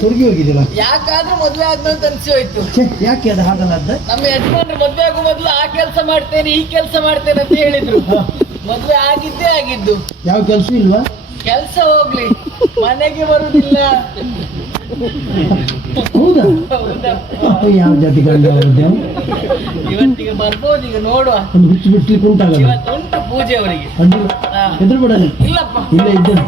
ಸ್ವರ್ಗಿ ಹೋಗಿದ್ದಿಲ್ಲ. ಯಾಕಾದ್ರೂ ಮದ್ವೆ ಆದ್ಮೇಲೆ ಅನ್ಸಿ ಹೋಯ್ತು. ಯಾಕೆ ಅದು ಹಾಗಲ್ಲ? ನಮ್ಮ ಯಜಮಾನ್ರು ಮದ್ವೆ ಆಗೋ ಮೊದ್ಲು ಆ ಕೆಲಸ ಮಾಡ್ತೇನೆ ಈ ಕೆಲಸ ಮಾಡ್ತೇನೆ ಅಂತ ಹೇಳಿದ್ರು. ಮದ್ವೆ ಆಗಿದ್ದೇ ಆಗಿದ್ದು. ಯಾವ ಕೆಲಸ ಇಲ್ವಾ? ಕೆಲಸ ಹೋಗ್ಲಿ, ಮನೆಗೆ ಬರುದಿಲ್ಲ. ಹೌದಾ? ಯಾವ ಜಾತಿ ಗಂಡ? ಇವತ್ತಿಗೆ ಬರ್ಬೋದು, ಈಗ ನೋಡುವ. ಒಂದು ಹುಚ್ಚು ಬಿಡ್ಲಿಕ್ಕೆ ಉಂಟಾಗಲ್ಲ. ಇವತ್ತು ಉಂಟು ಪೂಜೆ ಅವರಿಗೆ. ಎದುರು ಬಿಡಲ್ಲ. ಇಲ್ಲಪ್ಪ, ಇಲ್ಲ ಇದ್ದರು.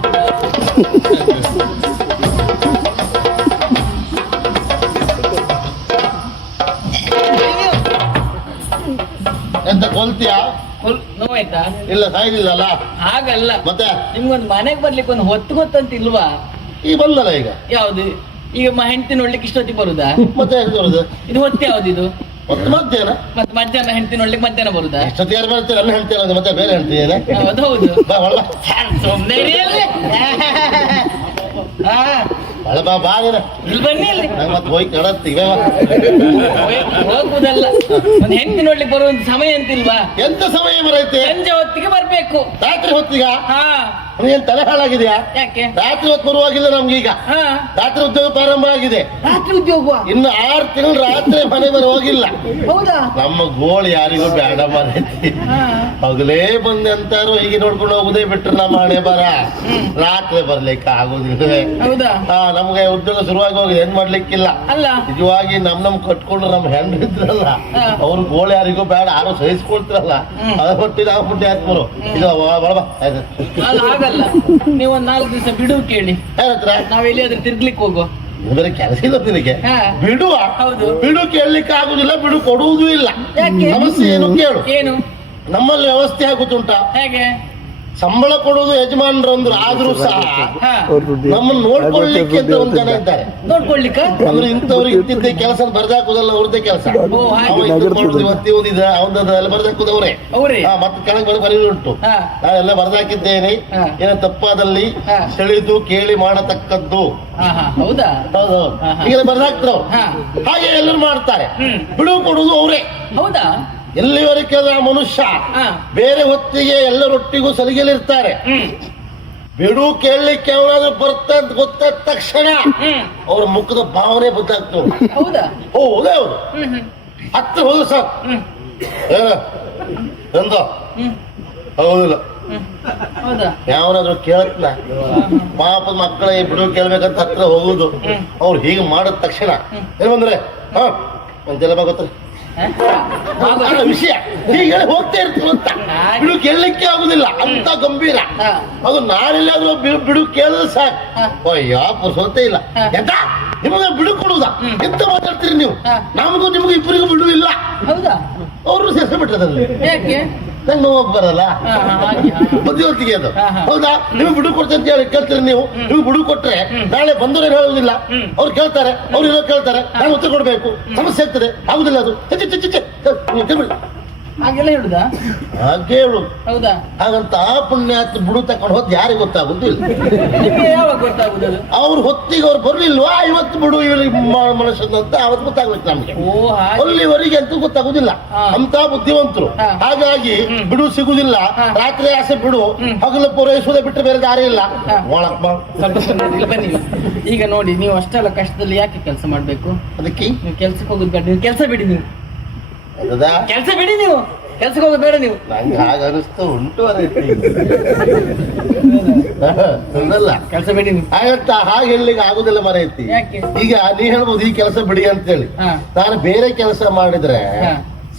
ಎಂತ ಕೊಲ್ತೀಯಾ? ನೋವಾಯ್ತಾ? ಇಲ್ಲ, ಸಾಯ್ಲಿಲ್ಲಲ್ಲ. ಹಾಗಲ್ಲ, ಮತ್ತೆ ನಿಮ್ಗೊಂದು ಮನೆಗೆ ಬರ್ಲಿಕ್ಕೆ ಒಂದು ಹೊತ್ತು ಗೊತ್ತಂತ ಇಲ್ವಾ? ಈಗ ಬಂದಲ್ಲ. ಈಗ ಯಾವ್ದು? ಈಗ ಹೆಂಡತಿ ನೋಡ್ಲಿಕ್ಕೆ ಇಷ್ಟೊತ್ತಿಗೆ ಬರುದಾ? ಮತ್ತೆ ಹೇಗೆ ಬರುದು? ಇದು ಹೊತ್ತು ಯಾವ್ದು ಇದು? ಮತ್ತೆ ಮಧ್ಯಾಹ್ನ. ಮತ್ತೆ ಮಧ್ಯಾಹ್ನ ಹೆಂಡತಿ ನೋಡ್ಲಿಕ್ಕೆ ಮಧ್ಯಾಹ್ನ ಬರುದಾ? ಎಷ್ಟೊತ್ತಿ ಯಾರು ಬರ್ತೀರ? ನನ್ನ ಹೇಳ್ತೀರ ಮತ್ತೆ ಬೇರೆ ಹೇಳ್ತೀರ? ಹೌದು ಹೌದು. ಸುಮ್ನೆ ಇರಿ ಅಲ್ಲಿ. ಬಾ ಬಾ ನೀನು. ಇಲ್ಲಿ ಬನ್ನಿ ಇಲ್ಲಿ. ಮತ್ತೆ ಹೋಗಿ ಕೆಡತ್ತೀವಿ. ಹೋಗುದಲ್ಲ, ಒಂದು ಹೆಂಡತಿ ನೋಡ್ಲಿಕ್ಕೆ ಬರುವ ಒಂದು ಸಮಯ ಅಂತಿಲ್ವಾ? ಎಂತ ಸಮಯ ಬರೈತೆ? ಸಂಜೆ ಹೊತ್ತಿಗೆ ಬರ್ಬೇಕು. ರಾತ್ರಿ ಹೊತ್ತಿಗ? ಹಾ. ನೀನ್ ತಲೆ ಹಾಳಾಗಿದೆಯಾ? ಯಾಕೆ? ರಾತ್ರಿ ಹೊತ್ತು ಬರುವಾಗಿಲ್ಲ ನಮ್ಗೀಗ. ಹಾ, ರಾತ್ರಿ ಉದ್ಯೋಗ ಪ್ರಾರಂಭ ಆಗಿದೆ. ರಾತ್ರಿ ಉದ್ಯೋಗ ಇನ್ನು 6 ತಿಂಗಳು ರಾತ್ರಿ ಮನೆ ಬರುವಾಗಿಲ್ಲ. ಹೌದಾ? ನಮ್ಮ ಗೋಳು ಯಾರಿಗೂ ಬೇಡ ಮರೈತಿ. ಹಗಲೇ ಬಂದೆ ಅಂತಾರು ಹೀಗೆ ನೋಡ್ಕೊಂಡು ಹೋಗುದೇ ಬಿಟ್ರೆ ನಮ್ಮ ಹಣೆ ಬರ. ರಾತ್ರಿ ಬರ್ಲಿಕ್ಕೆ ಆಗುದಿಲ್ಲ. ಹೌದಾ? ನಮ್ಗೆ ಉದ್ಯೋಗ ಶುರುವಾಗಿ ಹೋಗಿದೆ, ಏನ್ ಮಾಡ್ಲಿಕ್ಕಿಲ್ಲ. ಅಲ್ಲ, ನಿಜವಾಗಿ ನಮ್ ಕಟ್ಕೊಂಡು ನಮ್ ಹೆಣ್ಣು ಇದ್ರಲ್ಲ, ಅವ್ರು ಗೋಳು ಯಾರಿಗೂ ಬೇಡ, ಯಾರು ಸಹಿಸ್ಕೊಳ್ತಿರಲ್ಲ. ಅದ ಹೊಟ್ಟಿ ನಾವು ಪುಟ್ಟಿ ಹಾಕ್ಬರು. ಇದು ಬಳಬ ಹಾಗಲ್ಲ, ನೀವು ಒಂದ್ 4 ದಿವಸ ಬಿಡುವು ಕೇಳಿ. ಹತ್ರ ನಾವ್ ಎಲ್ಲಿಯಾದ್ರೂ ತಿರ್ಗ್ಲಿಕ್ಕೆ ಹೋಗೋ. ಬೇರೆ ಕೆಲಸ ಇಲ್ಲ ನಿನಗೆ. ಬಿಡುವ? ಹೌದು. ಬಿಡು ಕೇಳಲಿಕ್ಕೆ ಆಗುದಿಲ್ಲ, ಬಿಡು ಕೊಡುವುದೂ ಇಲ್ಲ. ಯಾಕೆ? ಸಮಸ್ಯೆ ಏನು ಕೇಳು. ಏನು? ನಮ್ಮಲ್ಲಿ ವ್ಯವಸ್ಥೆ ಆಗುತ್ತುಂಟ. ಹೇಗೆ? ಸಂಬಳ ಕೊಡುವುದು ಯಜಮಾನರು ಅಂದ್ರು, ಆದ್ರೂ ಸಹ ನಮ್ಮನ್ನು ನೋಡ್ಕೊಳ್ಳಿಕ್ಕೆ ಅಂತ ಒಂದ್ ಜನ ಇದ್ದಾರೆ. ನೋಡ್ಕೊಳ್ಳಿಕ್ಕ ಅಂದ್ರೆ ಇಂಥವ್ರಿಗೆ ಇಂತಿದ್ದೇ ಕೆಲಸ ಬರ್ದಾಕುದಲ್ಲ, ಅವ್ರದ್ದೇ ಕೆಲಸ. ಅವನದೆಲ್ಲ ಬರ್ದಾಕುದು ಅವರೇ. ಮತ್ತೆ ಕೆಳಗೆ ಬರೀ ಉಂಟು. ನಾನೆಲ್ಲ ಬರ್ದಾಕಿದ್ದೇನೆ, ಏನ ತಪ್ಪಾದಲ್ಲಿ ತಿಳಿದು ಕೇಳಿ ಮಾಡತಕ್ಕದ್ದು. ಹೌದಾ? ಹೌದು, ಈಗ ಬರ್ದಾಕ್ತಾರ. ಹಾಗೆ ಎಲ್ಲರೂ ಮಾಡ್ತಾರೆ. ಬಿಡುವು ಕೊಡುವುದು ಅವರೇ. ಹೌದಾ? ಎಲ್ಲಿವರೆಗೆ ಆ ಮನುಷ್ಯ ಬೇರೆ ಹೊತ್ತಿಗೆ ಎಲ್ಲರೊಟ್ಟಿಗೂ ಸಲಿಗೆಲಿರ್ತಾರೆ. ಬಿಡು ಕೇಳಲಿಕ್ಕೆ ಅವನಾದ್ರೂ ಬರ್ತ ಅಂತ ಗೊತ್ತಾದ ತಕ್ಷಣ ಅವ್ರ ಮುಖದ ಭಾವನೆ ಬದಲಾಗ್ತವೆ. ಹೌದಾ? ಹೌದೇ ಹೌದು. ಹತ್ರ ಹೋದ್ರು ಸಾಕು. ಎಂದ ಹೌದಿಲ್ಲ, ಯಾವನಾದ್ರು ಕೇಳತ್ನ ಪಾಪದ ಮಕ್ಕಳ ಬಿಡು ಕೇಳ್ಬೇಕಂತ ಹತ್ರ ಹೋಗುದು. ಅವ್ರು ಹೀಗೆ ಮಾಡಿದ ತಕ್ಷಣ ಏನ್ ಬಂದ್ರೆ ಅಂತೆಲ್ಲ ಬಾಗತ್ರಿ ವಿಷಯ ಹೀಗೆ ಹೋಗ್ತಾ ಇರ್ತೀವಿ ಅಂತ ಬಿಡು ಕೇಳಲಿಕ್ಕೆ ಆಗುದಿಲ್ಲ. ಅಂತ ಗಂಭೀರ ಅದು. ನಾನೆಲ್ಲಾದ್ರೂ ಬಿಡು ಕೇಳಿದ್ರೆ ಸಾಕು, ಯಾಕೆ ಸೋತೆ ಇಲ್ಲ. ಎಂತ ನಿಮಗೆ ಬಿಡು ಕೊಡುವುದಾ? ಎಂತ ಮಾತಾಡ್ತೀರಿ ನೀವು? ನಮಗೂ ನಿಮಗೂ ಇಬ್ಬರಿಗೂ ಬಿಡು ಇಲ್ಲ. ಅವರು ಸೇರಿಸ ಬಿಟ್ಟದಲ್ಲಿ ನಂಗೆ ನೋವು ಬರಲ್ಲ, ಬುದ್ಧಿವಂತಿಗೆ ಅದು. ಹೌದಾ? ನೀವು ಬಿಡು ಕೊಡ್ತೀವಿ ಅಂತ ಹೇಳಿ ಕೇಳ್ತೀರಿ. ನೀವು ಬಿಡು ಕೊಟ್ರೆ ನಾಳೆ ಬಂದವರೇನು ಹೇಳುವುದಿಲ್ಲ, ಅವ್ರು ಕೇಳ್ತಾರೆ, ಅವ್ರು ಏನೋ ಕೇಳ್ತಾರೆ, ನಾನು ಉತ್ತರ ಕೊಡ್ಬೇಕು, ಸಮಸ್ಯೆ ಆಗ್ತದೆ. ಆಗುದಿಲ್ಲ ಅದು. ಹಾಗೆಲ್ಲ ಹೇಳುದಾ? ಹಾಗೆ ಹೇಳುದು. ಹೌದಾ? ಹಾಗಂತ ಆ ಪುಣ್ಯಾತ್ ಬಿಡು ತಕೊಂಡು ಹೋದ್ ಯಾರಿಗೆ ಗೊತ್ತಾಗುದಿಲ್ಲ. ಯಾವಾಗ ಗೊತ್ತಾಗುದು? ಅವ್ರು ಹೊತ್ತಿಗೆ ಅವ್ರು ಬರ್ಲಿಲ್ವಾ ಇವತ್ತು ಬಿಡು ಇವರಿಗೆ ಮನುಷ್ಯನ ಅಂತ ಅವತ್ತು ಗೊತ್ತಾಗ್ಬೇಕು ನಮ್ಗೆ. ಅಲ್ಲಿವರೆಗೆ ಅಂತೂ ಗೊತ್ತಾಗುದಿಲ್ಲ. ಅಂತ ಬುದ್ಧಿವಂತರು. ಹಾಗಾಗಿ ಬಿಡು ಸಿಗುದಿಲ್ಲ. ರಾತ್ರಿ ಆಸೆ ಬಿಡು, ಹಗಲು ಪೂರೈಸುವುದೇ ಬಿಟ್ಟರೆ ಬೇರೆ ದಾರಿ ಇಲ್ಲ. ಬನ್ನಿ, ಈಗ ನೋಡಿ, ನೀವು ಅಷ್ಟೆಲ್ಲ ಕಷ್ಟದಲ್ಲಿ ಯಾಕೆ ಕೆಲಸ ಮಾಡ್ಬೇಕು? ಅದಕ್ಕೆ ನೀವು ಕೆಲ್ಸಕ್ಕೆ ಹೋಗುದು ಬೇಡ. ನೀವು ಕೆಲಸ ಬಿಡಿ, ನೀವು ಕೆಲಸ ಬಿಡಿ, ನೀವು ಕೆಲ್ಸಕ್ಕೆ ಹೋಗೋದು ಬೇಡ. ನೀವು ನಂಗೆ ಹಾಗೆ ಅನಿಸ್ತಾ ಉಂಟು. ಕೆಲಸ ಬಿಡಿ ನೀವು. ಹಾಗಂತ ಹಾಗೆ ಹೇಳಲಿಕ್ಕೆ ಆಗುದಿಲ್ಲ ಮರೈತಿ. ಈಗ ನೀ ಹೇಳ್ಬೋದು ಈ ಕೆಲಸ ಬಿಡಿ ಅಂತೇಳಿ. ನಾನು ಬೇರೆ ಕೆಲಸ ಮಾಡಿದ್ರೆ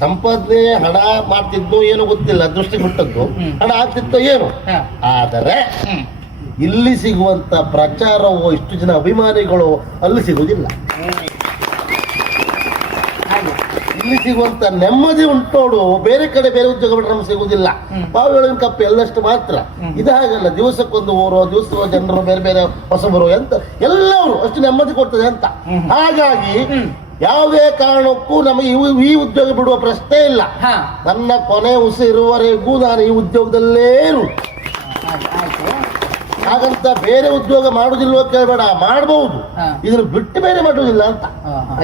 ಸಂಪಾದನೆ ಹಣ ಮಾಡ್ತಿದ್ದು ಏನು ಗೊತ್ತಿಲ್ಲ, ದೃಷ್ಟಿ ಬಿಟ್ಟದ್ದು ಹಣ ಆಗ್ತಿತ್ತು ಏನು. ಆದರೆ ಇಲ್ಲಿ ಸಿಗುವಂತ ಪ್ರಚಾರವು, ಇಷ್ಟು ಜನ ಅಭಿಮಾನಿಗಳು ಅಲ್ಲಿ ಸಿಗುವುದಿಲ್ಲ. ಇಲ್ಲಿ ಸಿಗುವಂತ ನೆಮ್ಮದಿ ಉಂಟೋಡು ಬೇರೆ ಕಡೆ ಬೇರೆ ಉದ್ಯೋಗ ಬಿಟ್ಟರೆ ನಮ್ಗೆ ಸಿಗುವುದಿಲ್ಲ. ಬಾವಿಯೊಳಗಿನ ಕಪ್ಪು ಎಲ್ಲಷ್ಟು ಮಾತ್ರ. ಇದು ಹಾಗಲ್ಲ, ದಿವಸಕ್ಕೊಂದು ಊರು, ದಿವಸ ಜನರು ಬೇರೆ ಬೇರೆ ಹೊಸಬರು ಅಂತ ಎಲ್ಲರೂ ಅಷ್ಟು ನೆಮ್ಮದಿ ಕೊಡ್ತದೆ ಅಂತ. ಹಾಗಾಗಿ ಯಾವುದೇ ಕಾರಣಕ್ಕೂ ನಮಗೆ ಈ ಉದ್ಯೋಗ ಬಿಡುವ ಪ್ರಶ್ನೆ ಇಲ್ಲ. ನನ್ನ ಕೊನೆ ಉಸಿರುವರೆಗೂ ನಾನು ಈ ಉದ್ಯೋಗದಲ್ಲೇ ಇರುವುದು. ಹಾಗಂತ ಬೇರೆ ಉದ್ಯೋಗ ಮಾಡುದಿಲ್ವ ಕೇಳಬೇಡ, ಮಾಡಬಹುದು. ಇದನ್ನು ಬಿಟ್ಟು ಬೇರೆ ಮಾಡುವುದಿಲ್ಲ ಅಂತ,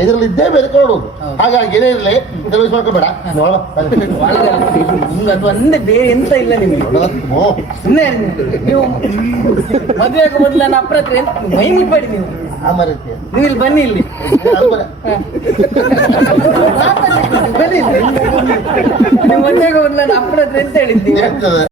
ಇದರಲ್ಲಿ ಇದ್ದೇ ಬೇರೆ ಕೊಡೋದು. ಹಾಗಾಗಿ ಏನೇ ಇರಲಿ ಕೆಲಸ ಮಾಡ್ಕೋಬೇಡ. ನಿಮ್ಗೆ ಅದು ಒಂದೇ ಬೇರೆ ಎಂತ ಇಲ್ಲ ನಿಮ್ಗೆ. ಸುಮ್ಮನೆ ನೀವು ಮದುವೆ ಆಗೋ ಮೊದಲು ನನ್ನ ಅಪ್ಪರ ಹತ್ರ ಎಂತ ಮೈ ಮುಟ್ಬೇಡಿ ನೀವು. ನೀವು ಇಲ್ಲಿ ಬನ್ನಿ ಇಲ್ಲಿ ಬನ್ನಿ ಇಲ್ಲಿ. ನೀವು ಮದುವೆ ಆಗೋ ಮೊದಲು ನನ್ನ ಅಪ್ಪರ ಹತ್ರ ಎಂತ ಹೇಳಿದ್ದೀವಿ.